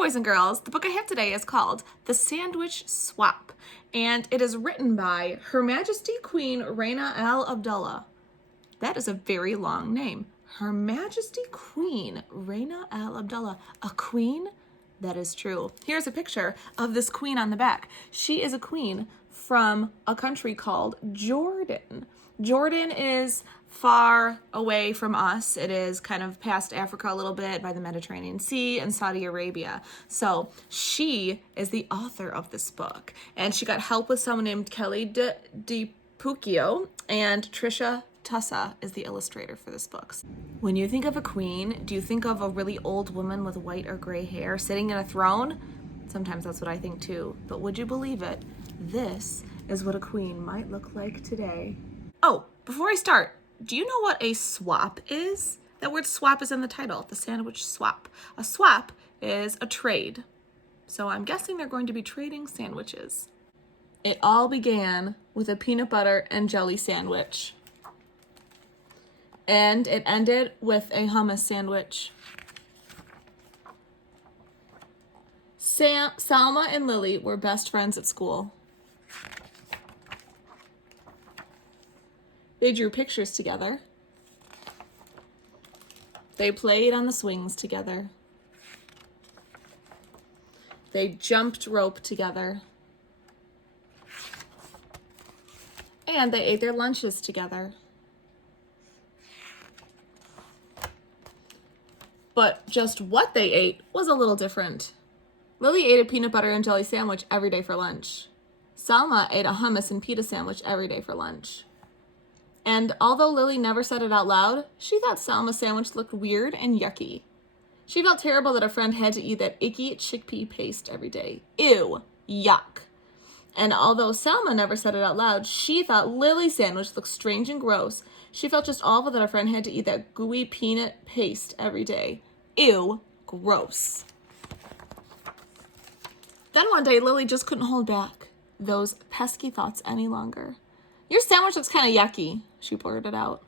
boys and girls, the book I have today is called The Sandwich Swap, and it is written by Her Majesty Queen Rania Abdullah. That is a very long name. Her Majesty Queen Rania Abdullah. A queen? That is true. Here's a picture of this queen on the back. She is a queen from a country called Jordan. Jordan is far away from us. It is kind of past Africa a little bit by the Mediterranean Sea and Saudi Arabia. So she is the author of this book. And she got help with someone named Kelly DiPucchio, and Tricia Tusa is the illustrator for this book. When you think of a queen, do you think of a really old woman with white or gray hair sitting in a throne? Sometimes that's what I think too. But would you believe it? This is what a queen might look like today. Oh, before I start, do you know what a swap is? That word swap is in the title, the sandwich swap. A swap is a trade. So I'm guessing they're going to be trading sandwiches. It all began with a peanut butter and jelly sandwich. And it ended with a hummus sandwich. Salma and Lily were best friends at school. They drew pictures together. They played on the swings together. They jumped rope together. And they ate their lunches together. But just what they ate was a little different. Lily ate a peanut butter and jelly sandwich every day for lunch. Salma ate a hummus and pita sandwich every day for lunch. And although Lily never said it out loud, she thought Salma's sandwich looked weird and yucky. She felt terrible that her friend had to eat that icky chickpea paste every day. Ew, yuck. And although Salma never said it out loud, she thought Lily's sandwich looked strange and gross. She felt just awful that her friend had to eat that gooey peanut paste every day. Ew, gross. Then one day, Lily just couldn't hold back those pesky thoughts any longer. "Your sandwich looks kind of yucky," she blurted out.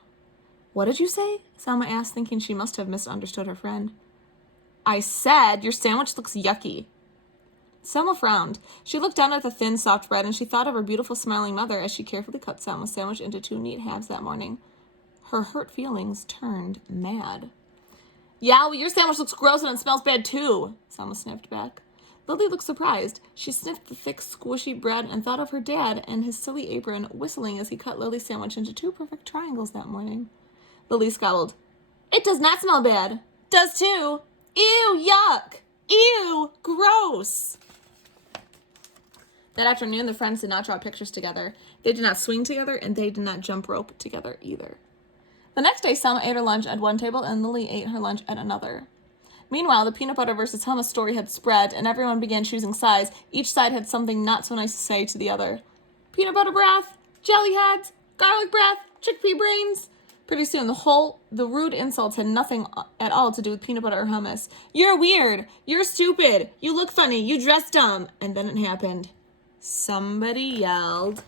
"What did you say?" Salma asked, thinking she must have misunderstood her friend. "I said your sandwich looks yucky." Selma frowned. She looked down at the thin, soft bread, and she thought of her beautiful, smiling mother as she carefully cut Selma's sandwich into 2 neat halves that morning. Her hurt feelings turned mad. "Yeah, well, your sandwich looks gross and it smells bad too," Selma sniffed back. Lily looked surprised. She sniffed the thick, squishy bread and thought of her dad and his silly apron whistling as he cut Lily's sandwich into 2 perfect triangles that morning. Lily scowled. "It does not smell bad." "Does too." "Ew, yuck." "Ew, gross." That afternoon, the friends did not draw pictures together. They did not swing together, and they did not jump rope together either. The next day, Selma ate her lunch at one table, and Lily ate her lunch at another. Meanwhile, the peanut butter versus hummus story had spread, and everyone began choosing sides. Each side had something not so nice to say to the other. Peanut butter breath, jelly heads, garlic breath, chickpea brains. Pretty soon, the rude insults had nothing at all to do with peanut butter or hummus. "You're weird. You're stupid. You look funny. You dress dumb." And then it happened. Somebody yelled,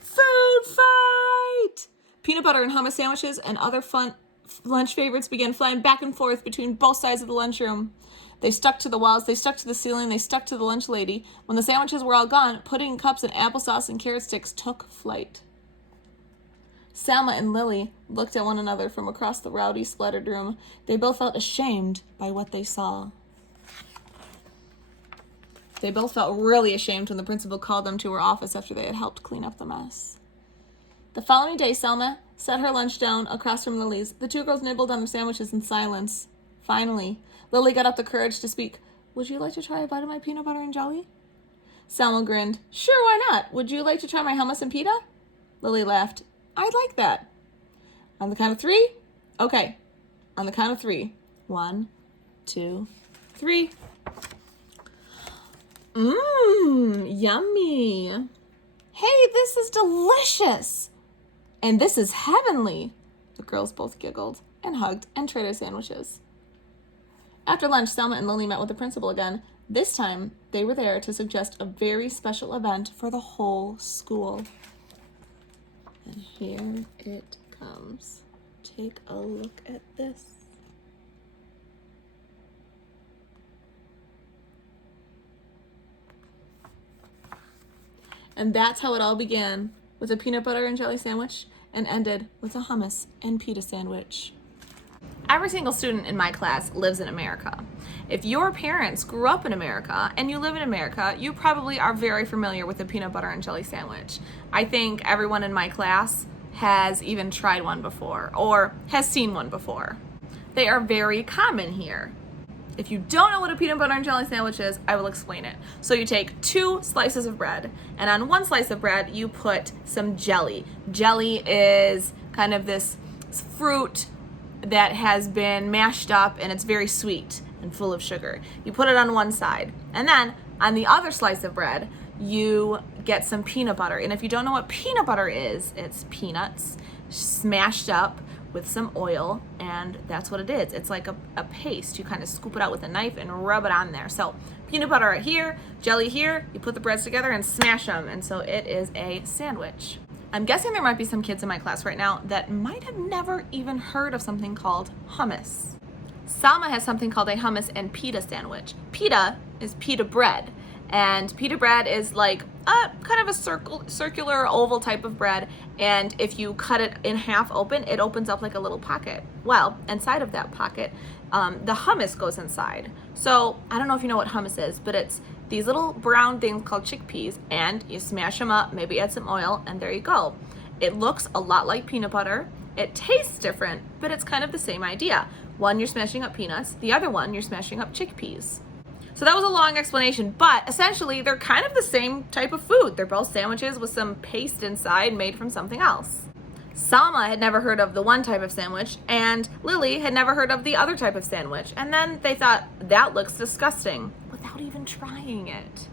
"Food fight!" Peanut butter and hummus sandwiches and other fun lunch favorites began flying back and forth between both sides of the lunchroom. They stuck to the walls, they stuck to the ceiling, they stuck to the lunch lady. When the sandwiches were all gone, pudding cups and applesauce and carrot sticks took flight. Salma and Lily looked at one another from across the rowdy, splattered room. They both felt ashamed by what they saw. They both felt really ashamed when the principal called them to her office after they had helped clean up the mess. The following day, Selma set her lunch down across from Lily's. The 2 girls nibbled on their sandwiches in silence. Finally, Lily got up the courage to speak. "Would you like to try a bite of my peanut butter and jelly?" Selma grinned. "Sure, why not? Would you like to try my hummus and pita?" Lily laughed. "I'd like that." "On the count of 3? Okay. On the count of 3. 1, 2, 3. Yummy. Hey, this is delicious. And this is heavenly. The girls both giggled and hugged and traded sandwiches. After lunch, Selma and Lily met with the principal again. This time, they were there to suggest a very special event for the whole school. And here it comes. Take a look at this. And that's how it all began, with a peanut butter and jelly sandwich, and ended with a hummus and pita sandwich. Every single student in my class lives in America. If your parents grew up in America and you live in America, you probably are very familiar with the peanut butter and jelly sandwich. I think everyone in my class has even tried one before or has seen one before. They are very common here. If you don't know what a peanut butter and jelly sandwich is, I will explain it. So you take 2 slices of bread, and on 1 slice of bread, you put some jelly. Jelly is kind of this fruit that has been mashed up, and it's very sweet and full of sugar. You put it on one side, and then on the other slice of bread, you get some peanut butter. And if you don't know what peanut butter is, it's peanuts smashed up with some oil, and that's what it is. It's like a paste. You kind of scoop it out with a knife and rub it on there. So peanut butter here, jelly here, you put the breads together and smash them, and so it is a sandwich. I'm guessing there might be some kids in my class right now that might have never even heard of something called hummus. Salma has something called a hummus and pita sandwich. Pita is pita bread, and pita bread is like a kind of a circular oval type of bread, and if you cut it in half open, it opens up like a little pocket. Well, inside of that pocket, the hummus goes inside. So I don't know if you know what hummus is, but it's these little brown things called chickpeas, and you smash them up, maybe add some oil, and there you go. It looks a lot like peanut butter. It tastes different, but it's kind of the same idea. One, you're smashing up peanuts. The other one, you're smashing up chickpeas. So that was a long explanation, but essentially they're kind of the same type of food. They're both sandwiches with some paste inside made from something else. Salma had never heard of the one type of sandwich, and Lily had never heard of the other type of sandwich. And then they thought, that looks disgusting, without even trying it.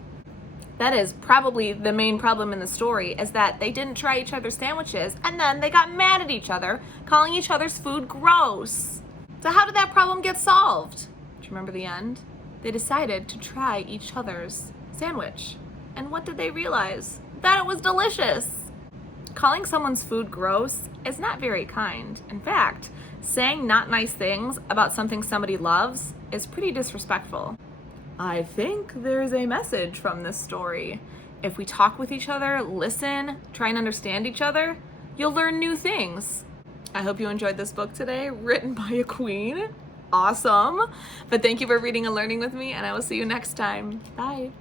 That is probably the main problem in the story, is that they didn't try each other's sandwiches, and then they got mad at each other, calling each other's food gross. So how did that problem get solved? Do you remember the end? They decided to try each other's sandwich. And what did they realize? That it was delicious. Calling someone's food gross is not very kind. In fact, saying not nice things about something somebody loves is pretty disrespectful. I think there's a message from this story. If we talk with each other, listen, try and understand each other, you'll learn new things. I hope you enjoyed this book today, written by a queen. Awesome. But thank you for reading and learning with me, and I will see you next time. Bye.